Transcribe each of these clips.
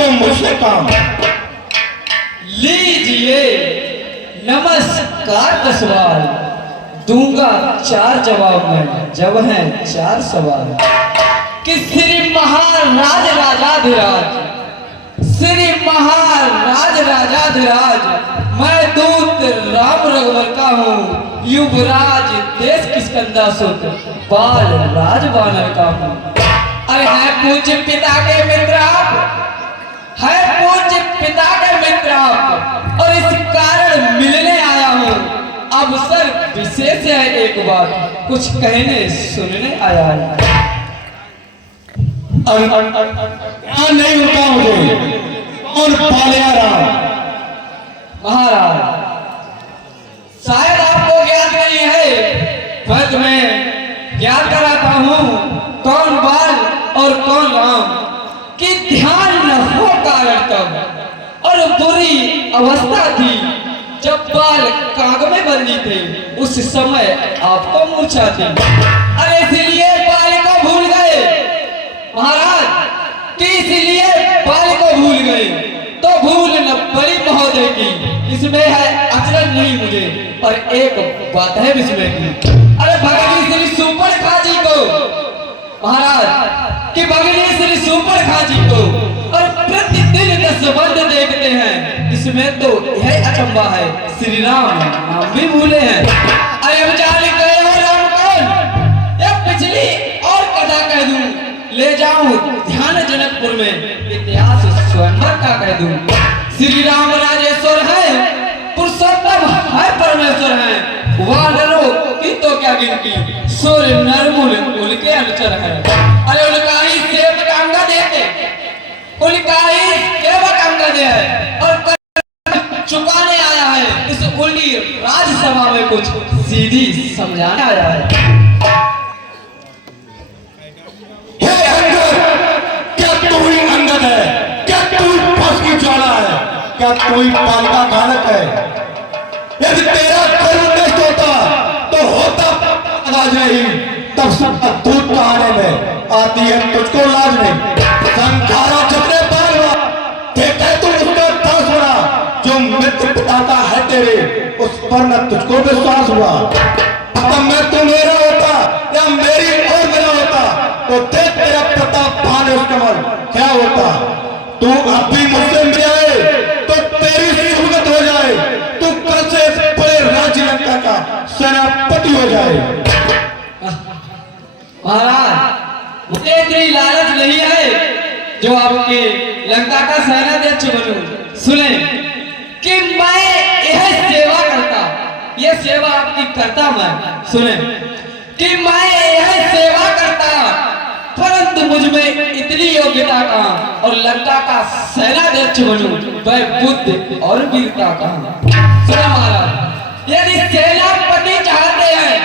आपको मुझसे काम। लीजिए नमस्कार का सवाल दूंगा 4 जवाब में, जब हैं 4 सवाल। कि श्री महाराज राजाधिराज, श्री महाराज राजाधिराज, मैं दूत राम रघुवर का हूँ, युवराज देश किष्किंधा सुत, बाल राज वानर का हूँ। अरे है पूज्य पिता के मित्र आप, है पूज्य पिता के मित्र आप, और इस कारण मिलने आया हूँ। अवसर विशेष है, एक बात कुछ कहने सुनने आया हूँ। नहीं रुका मुझे और पालिया राम। महाराज शायद आपको ज्ञात नहीं है, मैं तुम्हें ज्ञात कराता हूँ कौन बाल और कौन राम। कि ध्यान न हो कारण तब, और बुरी अवस्था थी जब बाल काग में बंदी थे, उस समय आपको मूर्छा थी। अरे इसलिए बाल को भूल गए महाराज, कि इसलिए बाल को भूल गए। तो भूल न बड़ी महोदय की, इसमें है अचरज नहीं मुझे, पर एक बात है विस्मय की। अरे भगनी श्री सुपर खाजी को महाराज, कि भगनी श्री सुपर खाजी को और प्रतिदिन 10 बंद देखते हैं, इसमें तो यह अचंबा है श्री राम नाम भी भूले हैं। अरे हम जान गए हो राम कौन, या पिछली और कथा कह दूं, ले जाऊं ध्यान जनकपुर में, इतिहास स्वयंवर का कह दूं। श्री राम राजेश्वर है, पुरुषोत्तम है, परमेश्वर है, वानरों की तो क्या गिनती, सूर्य नरमुल उनके अनुचर है। अरे उनका ही सेवक अंगद है, उनका ही सेवक अंगद है, और चुकाने आया है इस उल्टी राज्यसभा में, कुछ सीधी समझाने आया है। क्या कोई पालका बालक है? यदि तेरा करुण होता तो होता लाज नहीं, तब सब अद्भुत कहानी में आती है तुझको लाज नहीं। संखारा जितने बार हुआ देखे तुम उसका दास बना, जो मृत्यु पिताता है तेरे उस पर न तुझको विश्वास हुआ। अब मैं तो मेरा होता या मेरी और मेरा होता तो देख तेरा प्रताप भाने उस कमल क्या होता। तू अब भी मुझसे मिल जाए तो तेरी सुगत हो जाए, तू कल से बड़े राज्य लंका का सेनापति हो जाए। महाराज मुझे इतनी लालच नहीं है जो आपके लंका का सेनाध्यक्ष बनूं। सुने कि मैं यह सेवा करता, यह सेवा आपकी करता मैं। सुने कि मैं यह सेवा करता, परंतु मुझ में इतनी योग्यता कहाँ, और लंका का सेनाध्यक्ष बनूं वह बुद्ध और वीरता कहाँ। सुना महाराज, यदि सेनापति चाहते हैं,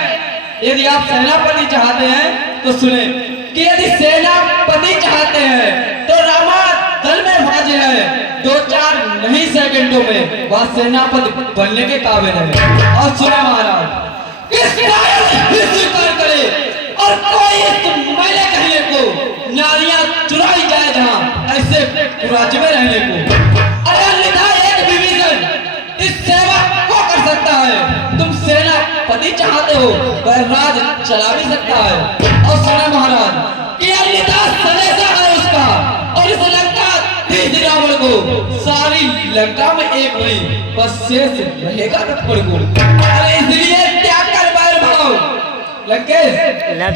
यदि आप सेनापति चाहते हैं तो सुने कि यदि सेनापति चाहते हैं तो रामा दल में भाजे है, 2-4 नहीं सेकंडों में वह सेनापति बनने के काबिल है। और सुना महाराज, स्वीकार करे और कोई इस मैले कहने को नारियां चुराई जाए जहां, ऐसे राज्य में रहने को। अरे अन्यथा एक विभीषण इस सेवा को कर सकता है, तुम सेनापति चाहते हो वह राज चला भी सकता है। और सुना महाराज कि अन्यथा सनेसा है उसका, और इस लंका तीस रावण को सारी लंका में एक नहीं बस शेष रहेगा रत्नपुर। अरे इसलिए त्याग कर बैर भाव लंकेश,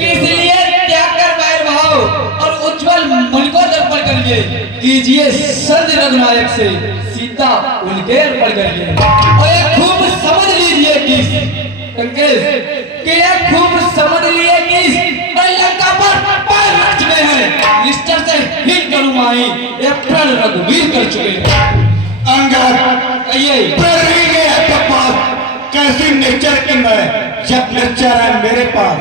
इसलिए त्याग कर बैर भाव और उज्जवल मन को दर्पण करिए, कीजिए संत रघुनायक से सीता उनके अर्पण करिए। और ये खूब समझ लीजिए कि लंकेश कि ये खूब समझ लिए कि लंका पर पैर रख चुके हैं, निष्ठा से हिल करूँ माही ये प्रण रघुवीर कर चुके हैं। अंगद कहिए प्रहरी के पास कैसी नेचर की मैं, जब नेचर है मेरे पास,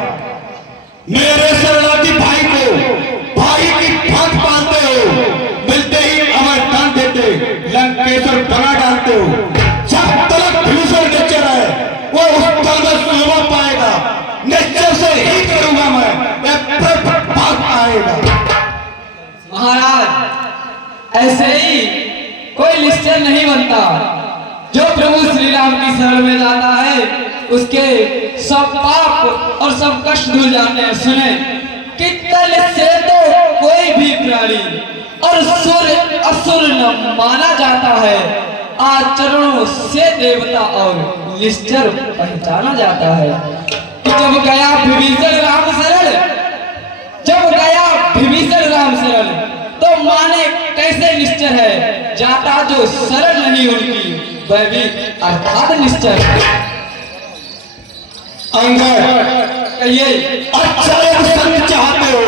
मेरे शरणार्थी भाई को भाई की भांत पालते हो, मिलते ही अमर दान देते लंकेश्वर बना डालते हो। जब तक भूषण नेचर है वो उस तल में शोभा पाएगा, नेचर से ही करूंगा मैं, भाग आएगा। महाराज ऐसे ही विभीषण नहीं बनता। जो प्रभु श्री राम की शरण में जाता है उसके सब पाप और सब कष्ट धुल जाते हैं। सुने कि तल से तो कोई भी प्राणी और सुर असुर न माना जाता है, आचरणों से देवता और निश्चर पहचाना जाता है। कि जब गया विभीषण राम शरण, जब गया विभीषण राम शरण, तो माने कैसे निश्चर है, जाता जो शरण नहीं उनकी वह भी अर्थात निश्चर। अंगद, कहिए। अच्छा एक संग चाहते हो,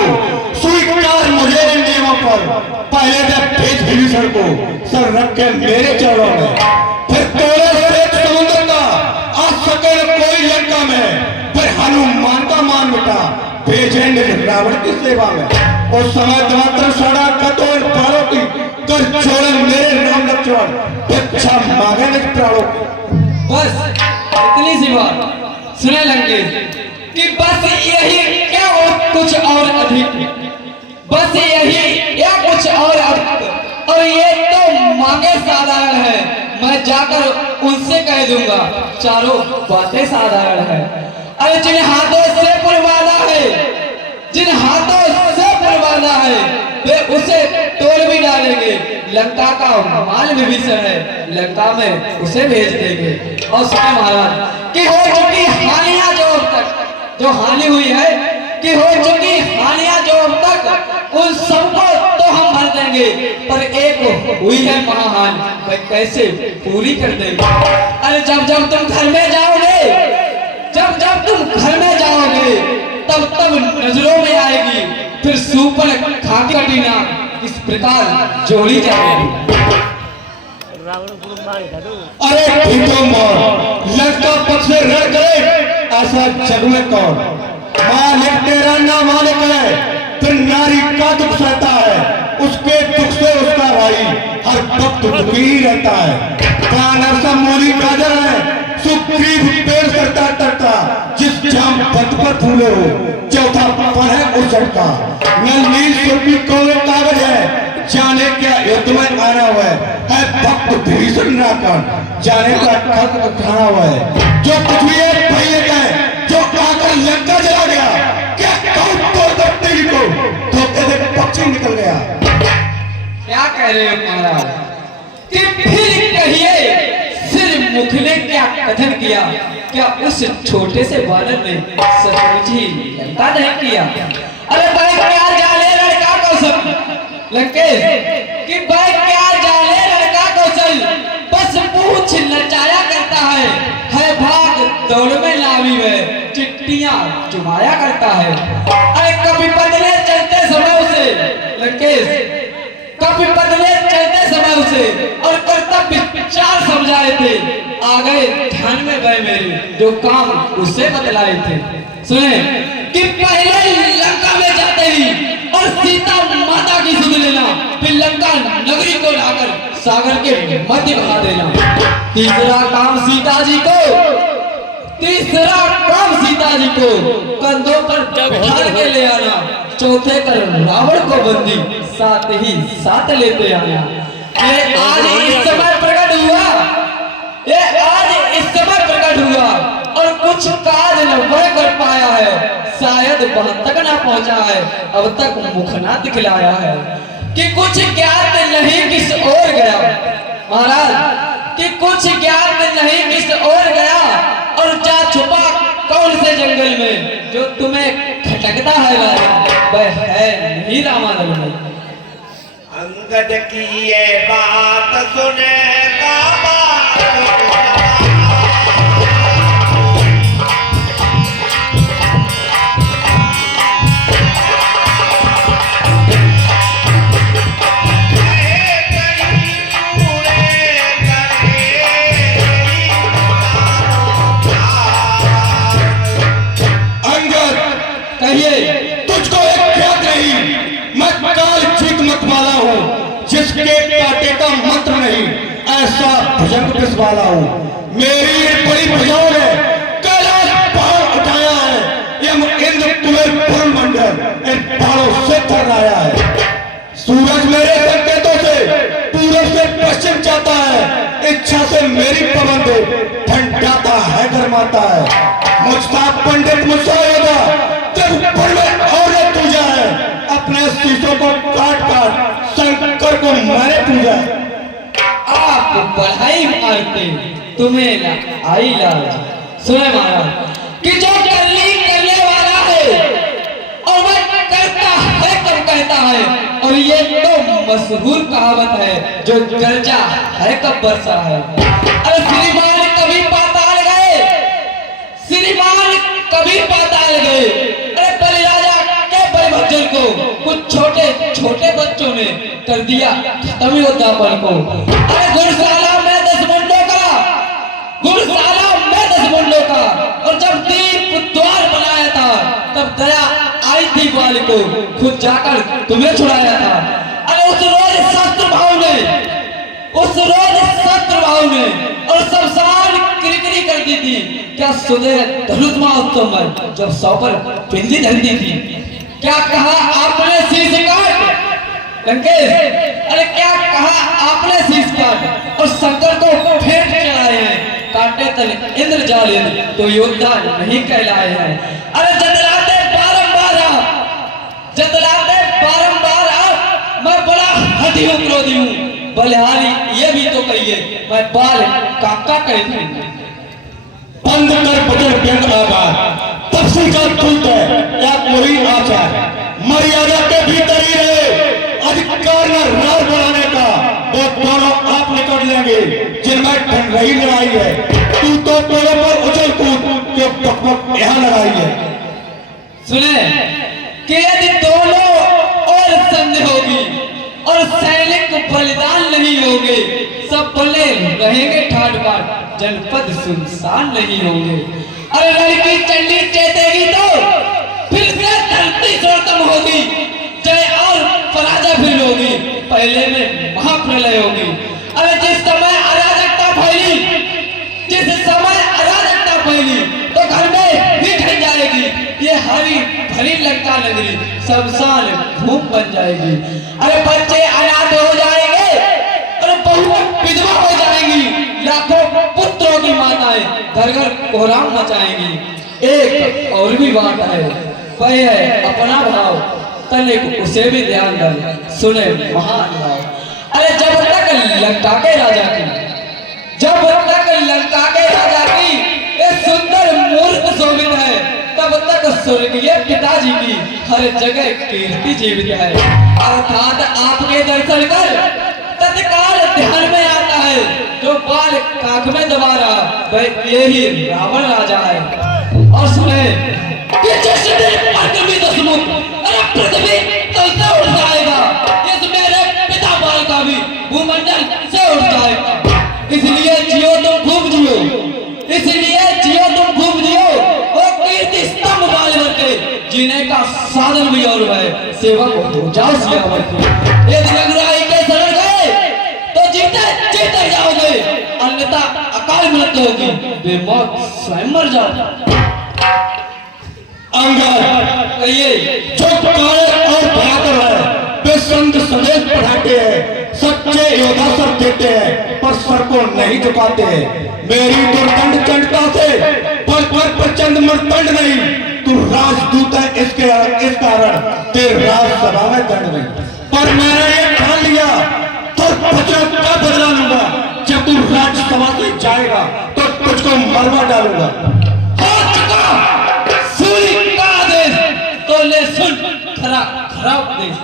स्वीकार मुझे इन नियमों पर। पहले जब भेज विभीषण को सर रख के मेरे चरणों में, फिर तोड़े श्वेत समुद्र का आज सके न कोई लंका में, फिर हनुमान का मान मिटा भेजेंगे रावण की सेवा में। और समय मात्र सड़ा कतोल प्राणों की कर छोड़े मेरे नाम लक्ष्मण, भिक्षा मांगे निज प्राणों की। बस इतनी सी बात। सुने लंकेश कि बस यही क्या और कुछ और अधिक, बस यही या कुछ और अधिक। और ये तो मांगे साधारण है, मैं जाकर उनसे कह दूंगा चारों बातें साधारण है। अरे जिन हाथों से पुरवाना है, जिन हाथों से पुरवाना है वे उसे तोड़ भी डालेंगे। लंका का माल विभीषण है, लंका में उसे भेज देंगे। और सुने महाराज कि हो चुकी हानियां जो अब तक, जो हानि हुई है, कि हो चुकी हानियां जो अब तक, उन सबको तो हम भर देंगे, पर एक हुई है महाहानि, वह कैसे पूरी कर देंगे। अरे जब जब तुम घर में जाओगे, जब जब तुम घर में जाओगे, तब तब नजरों में आएगी फिर सुपर खाकी कटीना इस प्रकार जोड़ी जाएगी। अरे ठीको मोर लड़का पक्ष से रह गए, ऐसा जग में कौन। मालिक तेरा ना मालिक है, फिर नारी का दुख सहता है, उसके दुख से उसका भाई हर वक्त दुखी रहता है। प्राण सा मूली गाजर है, सुग्रीव पेड़ करता टटता, जिस जाम पत पर फूले हो चौथा पन है उस झटका। नील सुर्खी कोरे कागज है, जाने क्या युद्ध में आना हुआ है भक्त विभीषण नाकर, जाने का खत खाना हुआ है। जो कुछ भी है भैया का है, जो आकर लंका जला गया, क्या कौन तोड़ सकते ही को धोखे से पक्षी निकल गया। क्या कह रहे हो महाराज कि फिर कहिए सिर मुख ने क्या कथन किया, क्या उस छोटे से बालक ने सचमुच ही लंका दहन किया। अरे भाई क्या जाने लड़का कौशल लंकेश कि भाई क्या जाने लड़का कौशल, बस पूछ नचाया करता है भाग दौड़ में लावी में चिट्टियां चुमाया करता है। अरे कभी बदले चलते समय उसे लंकेश, कभी बदले चलते समय उसे और कर्तव्य चार समझाए थे, आ गए ध्यान में वह मेरे जो काम उससे बतलाए थे। सुने कि पहले लंका में जाते ही और सीता माता की सुध लेना, फिर लंका नगरी को लाकर सागर के मध्य बहा देना। तीसरा काम सीता जी को, तीसरा काम सीता जी को कंधों पर बिठा के ले आना, चौथे कर रावण को बंदी साथ ही साथ लेते आना। ये आज इस समय प्रकट हुआ, ये आज इस समय प्रकट हुआ और कुछ काज न वह कर पाया है, शायद वहां तक ना पहुंचा है, अब तक मुख ना दिखलाया है। कि कुछ ज्ञात नहीं किस ओर गया महाराज, कि कुछ ज्ञात नहीं किस ओर गया और जा छुपा कौन से जंगल में, जो तुम्हें खटकता है वह है नहीं रामानंद में। अंगद की ये बात सुने तुझको एक ख्याल नहीं, मैं काल जीत मत वाला हूँ, जिसके काटे का मंत्र नहीं, ऐसा भुजंग पिस वाला हूँ। मेरी बड़ी भुजाओं ने कैलाश पहाड़ उठाया है, यम इंद्र तुम्हें पूर्ण मंडल इन पहाड़ों से थर्राया है। सूरज मेरे संकेतों से पूरब से पश्चिम जाता है, इच्छा से मेरी पवन ठंडाता है गरमाता है। मुझसा पंडित मुझसा योगा जब ऊपर में और पूजा है, अपने शीशों को काट काट शंकर को मैंने पूजा है। आप बढ़ाई मारते तुम्हें आई लाज। सुने महाराज कि जो करने वाला है और वह करता है कब कहता है, और ये तो मशहूर कहावत है जो गरजा है कब बरसा है। अरे श्रीमान कभी पाताल गए, श्रीमान कभी पाताल गए। अरे बलिराजा के बलिभज्जन को कुछ छोटे छोटे बच्चों ने कर दिया खत्म योद्धापन को। अरे गुरशाला में 10 मुंडों का, गुरशाला में 10 मुंडों का, और जब दीप द्वार बनाया था तब दया आई थी ग्वाल को, खुद जाकर तुम्हें छुड़ाया था। अरे उस रोज शस्त्र भाव ने, उस रोज शस्त्र भाव ने और शमशान किरकिरी कर दी थी। क्या सुने धनुष महोत्सव में जब 100 पर पिंडी धरती थी, क्या कहा आपने शीश काट लंकेश, अरे क्या कहा आपने शीश काट और शंकर को फेंट चढ़ाए हैं। काटे तले इंद्र जाले तो योद्धा नहीं कहलाए हैं। अरे जतलाते बारंबार मैं बड़ा हठी हूँ, क्रोधी हूँ। बलिहारी ये भी तो कहिए मैं बाल काका कहती हूँ। बंद कर बजर व्यंग आवाज, तब से का दूत है या कोई आचार, मर्यादा के भीतर ही रहे, अधिकार न रार बढ़ाने का वो दोनों आप निकल लेंगे जिनमें ठंड रही लड़ाई है। तू तो पेड़ों पर उछल कूद जो बकबक यहाँ लगाई है। सुने कि यदि दोनों और संधि होगी और सैनिक बलिदान नहीं होंगे, सब बने रहेंगे ठाट बाट, जनपद सुनसान नहीं होंगे। अरे लड़की चंडी चेतेगी तो फिर से धरती सोतम होगी, जय और पराजय फिर होगी, पहले में महाप्रलय होगी। अरे जिस समय अराजकता फैली, जिस समय अराजकता फैली तो घर में ही ढल जाएगी ये हरी भरी लंका नगरी, शमशान भूमि बन जाएगी। अरे बच्चे अनाथ हो जाएंगे, अरे बहु विधवा हो जाएंगी, लाखों पुत्रों की माताएं घर घर कोहराम मचाएंगी। एक और भी बात है, वह है अपना भाव, तनिक उसे भी ध्यान डाले। सुने महान भाव। अरे जब तक लंका के राजा की, जब तक लंका के राजा की एक सुंदर मूर्त शोभित है, तब तक स्वर्गीय पिताजी की हर जगह कीर्ति जीवित है। अर्थात आपके दर्शन कर तत्काल ध्यान में आता है जो बाल काख में दबा रहा वह यही रावण राजा है। और सुने कि जिस दिन पृथ्वी दसमुख, अरे पृथ्वी कैसे उठ जाएगा, इस मेरे पिता बाल का भी भूमंडल से उठ जाएगा। इसलिए जियो तुम खूब जियो, इसलिए जियो तुम खूब जियो, वो कीर्ति स्तंभ बाल बनके जीने का साधन भी और है। सेवक हो जाओ सियावर की, यदि रघुराई के शरण गए तो जीते जीते जाओगे, अन्यथा अकाल मृत्यु होगी, बेमौत स्वयं मर जाओ। अंगद कहिए जो काले और भयाकर है वे संत संदेश पढ़ाते हैं, सच्चे योद्धा सब देते हैं पर सर को नहीं झुकाते हैं। मेरी दुर्दंड चंडता से पर प्रचंड मर्दंड नहीं, तू राजदूत है इस कारण तेरे राजसभा में दंड नहीं। पर मैंने ये ठान लिया तो वचन का बदला लूंगा, जब तू राज्यसभा से जाएगा तो तुझको मरवा डालूंगा। हो चुका सूर्य का आदेश, तो ले सुन खरा खराब देश।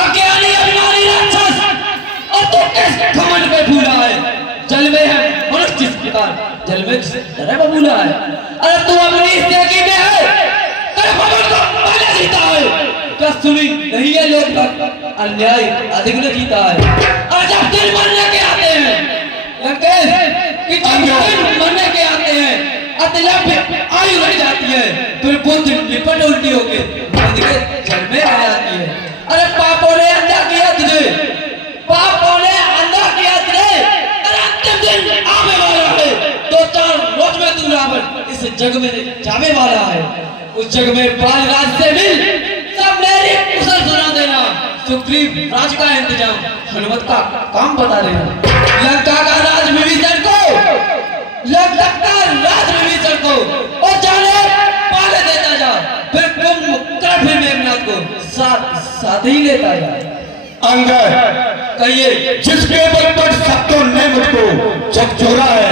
अज्ञानी अभिमानी राक्षस, और तू किस घमंड पे भूला है, जल में है मनुष्य जिस प्रकार जल में तरह बबूला है। अरे तू अपनी स्थिति में है, तेरे भवन को पहले जीता है, क्या सुनी नहीं है लोग तक अन्याय अधिक न जीता है। अरे जब दिन मरने के आते हैं लंकेश, कि जब दिन मरने के आते हैं अतिलंब आयु रह जाती है, फिर बुद्ध लिपट उल्टी होके बंद के जल में रह जाती है। अरे पापों ने अंधा किया तुझे, पापों ने अंधा किया तुझे, अरे अंतिम दिन आने वाला है, 2-4 रोज में तू रावण इस जग में जाने वाला है। उस जग में बाल राज से मिल सब मेरी कुशल सुना देना, सुग्रीव राज का इंतजाम हनुमत का काम बता रहे हैं। लंका का राज विभीषण को, लंका का राज विभीषण को और जाने पाले देता जा, फिर कुंभकर्ण फिर मेघनाथ को साथ ही लेता जा। अंगद कहिए। जिसके बल पर शब्दों ने मुझको झकझोरा है,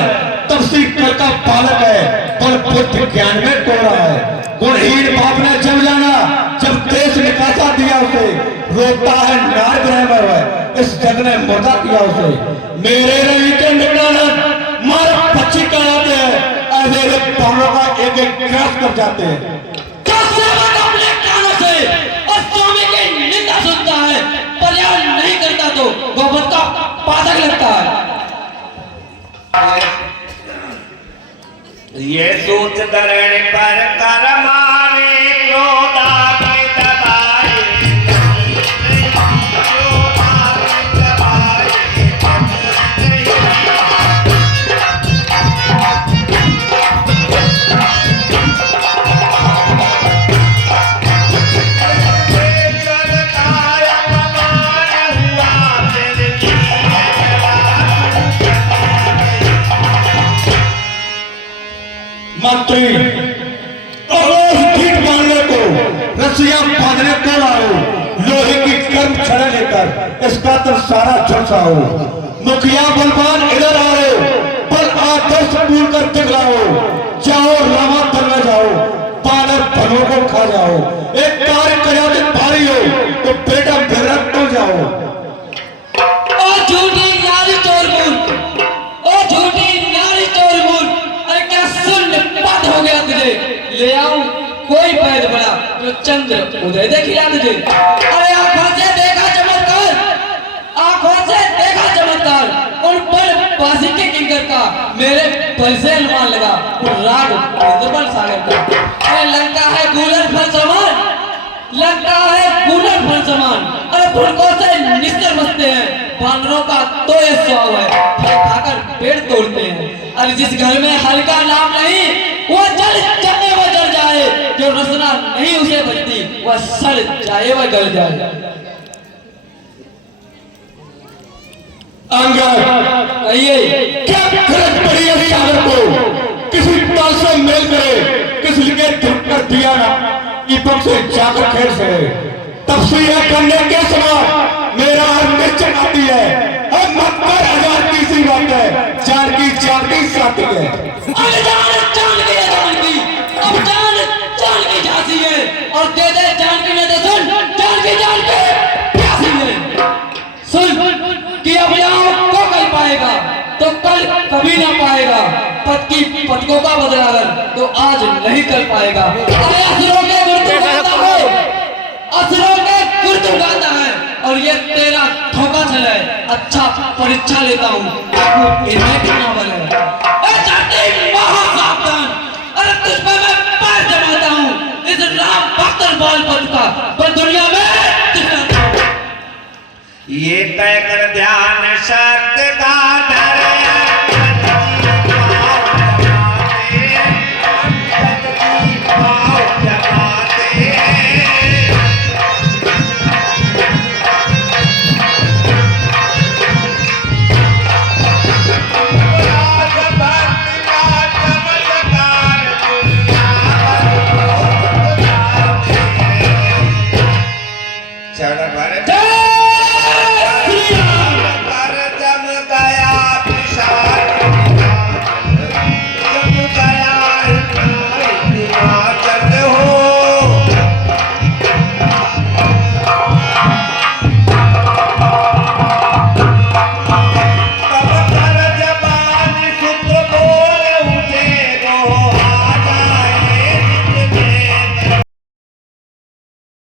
तब से कल का पालक है, पर बुद्धि ज्ञान में कोरा है। गुणहीन बाप ने जब जाना, जब देश निकासा दिया उसे, रोता है नार ग्रह में, इस जग ने मुर्दा किया उसे। मेरे रवि के निकालन मार पक्षी कराते हैं, ऐसे पालों का एक एक क्रैश कर जाते हैं। अपने कानों से और स्वामी की निंदा सुनता है, पर्याय नहीं करता तो गोवध का पाठक लगता है। ये सूत धरण पर कर मारे क्रोधा के दबाए, क्रोधा के दबाए। मंत्री रोज ठीक मारने को, रस्सियां बांधने को लाओ, लोहे की कर्म छड़े लेकर इसका तो सारा झुलसाओ। मुखिया बलवान इधर आओ, बल आदर्श पूर्ण कर दिखलाओ। जाओ रामा दल में जाओ, बानर भनों को खा जाओ। एक कार्य करो कि भारी हो तो बेटा बेरत तो जाओ। ओ झूठी नारी चोरमुन, ओ झूठी नारी चोरमुन, अरे क्या सुन बात हो गया तुझे। ले आऊं कोई पैद बड़ा जो चंद्र उदय देखिया तुझे। अरे आंखों से देखा चमत्कार, आंखों से देखा चमत्कार, उन पर बाजी के किंकर का मेरे पर से अनुमान लगा, उन राग इंद्रबल सागर का। अरे लंका है गूलर फल समान, लंका है गूलर फल समान। अरे फुलकों से निस्तर बसते हैं, बानरों का तो ये स्वभाव है, फल खाकर पेड़ तोड़ते हैं। अरे जिस घर में हल का नाम नहीं, वो जल जाए वो जल जाए, जो रसना नहीं उसे बचती, वह सड़ जाए वह गल जाए। अंगद कहिए। क्या गरज पड़ी है सागर को, किसी ताल से मेल करे, किस लिए धुप कर दिया ना दीपक से जाकर खेल से। तब से यह करने के समान मेरा निश्चय आती है, अब मत कर हजार की सी बात है, जान की साथी है। अरे जान की, अब जान की झांसी है, और दे दे जान की, नहीं तो सुन जान की प्यासी है। सुन कि अब यहाँ को कल पाएगा तो कल कभी ना पाएगा, पद की पदकों का बदला कर तो आज नहीं कर पाएगा। अरे असुरों के गुरु गाता हो, असुरों के गुरु गाता है, और ये तेरा धोखा चला है। अच्छा परीक्षा लेता हूँ इन्हें कितना बल है। अरे तुझ पर मैं पैर जमाता हूँ, इस राम भक्त बाल पद का पर दुनिया में ये तय कर ध्यान शक्ति का